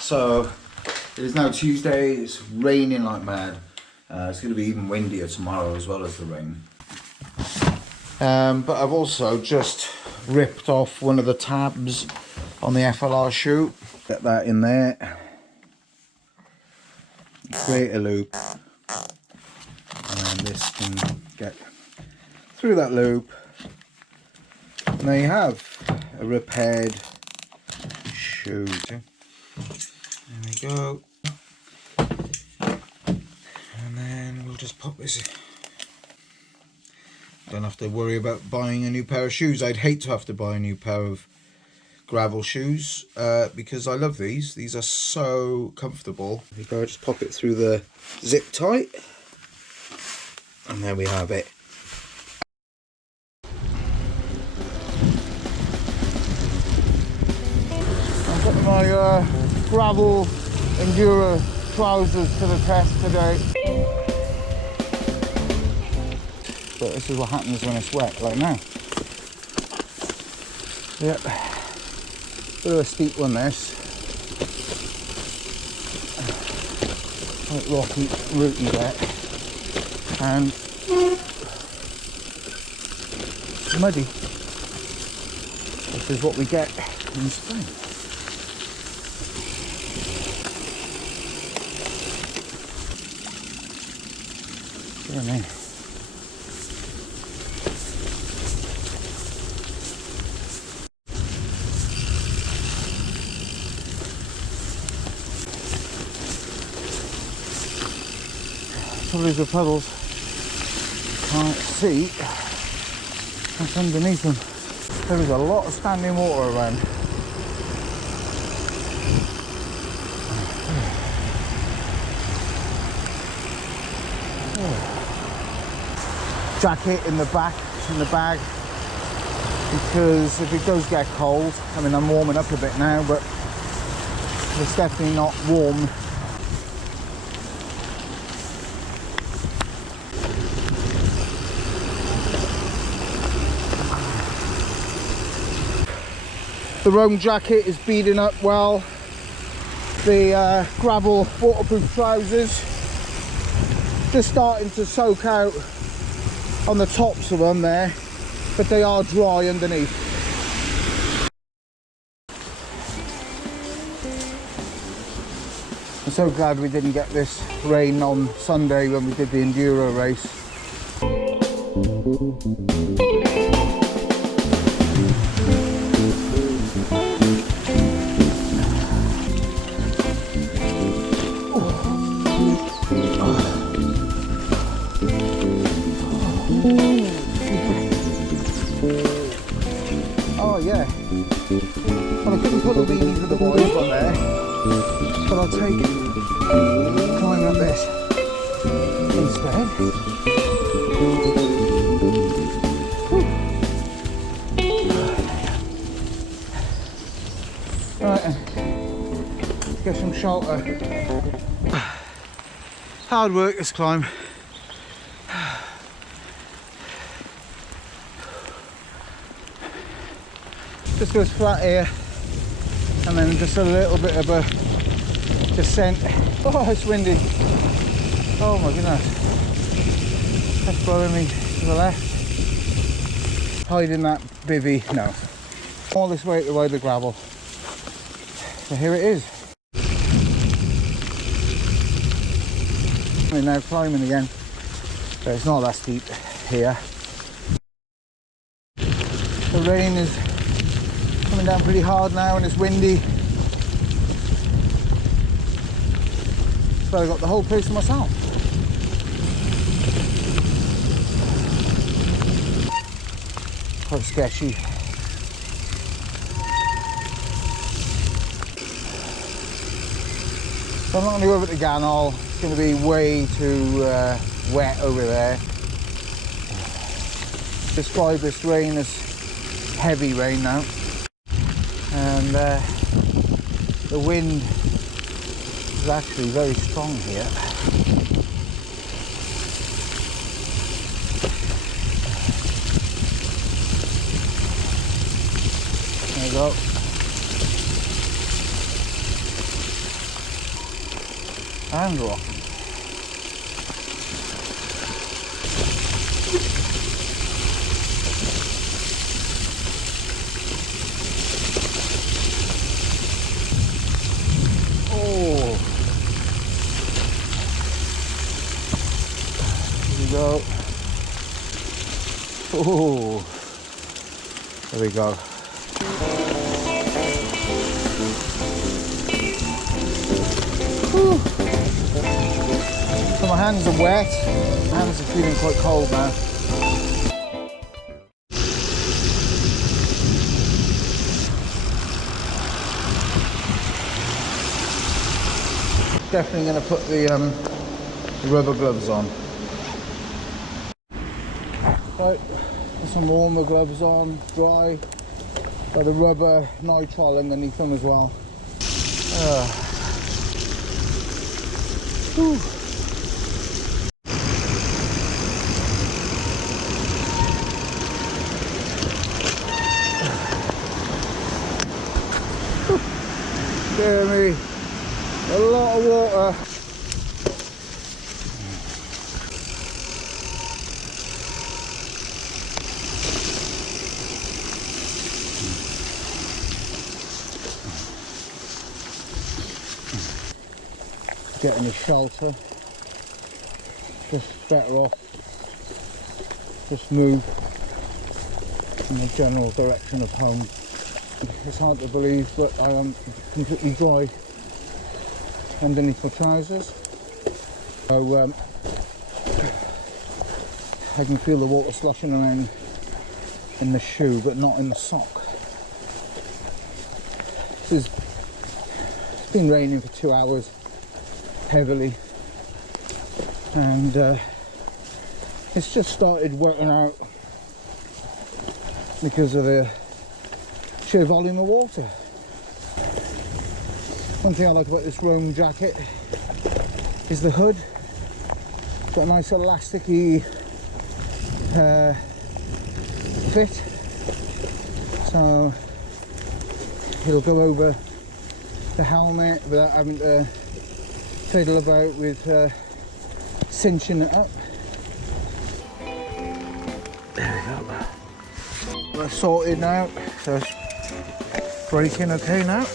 So it is now Tuesday. It's raining like mad. It's going to be even windier tomorrow as well as the rain. But I've also just ripped off one of the tabs on the FLR shoe. Get that in there. Create a loop. And then this can get through that loop. And there you have a repaired shoe. There we go. And then we'll just pop this in. Don't have to worry about buying a new pair of shoes. I'd hate to have to buy a new pair of gravel shoes because I love these. These are so comfortable. There you go, just pop it through the zip tight. And there we have it. I'm putting my gravel Endura trousers to the test today. But this is what happens when it's wet, like now. Yep. Bit of a steep one, this. Quite rocky, rooty bit. And it's muddy. This is what we get in spring. What do I mean? Some of these are puddles. Can't see what's underneath them. There is a lot of standing water around. Jacket in the back, in the bag, because if it does get cold, I mean I'm warming up a bit now, but it's definitely not warm. The Roam jacket is beading up well. The gravel waterproof trousers just starting to soak out on the tops of them there, but they are dry underneath. I'm so glad we didn't get this rain on Sunday when we did the Enduro race. Oh yeah, well I couldn't put a weenie for the boys on there, but I'll take it, climb up this instead. Right, let's get some shelter. Hard work this climb. Just goes flat here, and then just a little bit of a descent. Oh, it's windy. Oh my goodness. That's blowing me to the left. Hiding that bivvy. No. All this way to ride the gravel. So here it is. We're now climbing again, but it's not that steep here. The rain is coming down pretty hard now and it's windy. So I've got the whole place to myself. Quite sketchy. So I'm not going to go over to Ganol. It's going to be way too wet over there. Describe this rain as heavy rain now. And the wind is actually very strong here. we go. And rock. Oh, here we go. Oh, there we go. Whew. So my hands are wet. My hands are feeling quite cold now. Definitely going to put the rubber gloves on. Right, put some warmer gloves on, dry. Got a rubber nitrile underneath them as well. Whew. Dear me, a lot of water. Get any shelter, just better off just move in the general direction of home. It's hard to believe, but I am completely dry underneath my trousers, so I can feel the water sloshing around in the shoe but not in the sock. It's been raining for 2 hours heavily, and it's just started working out because of the sheer volume of water. One thing I like about this Roam jacket is the hood. Got a nice elasticy fit, so it'll go over the helmet without having to fiddle about with cinching it up. There we go. We're sorted now, so it's braking okay now.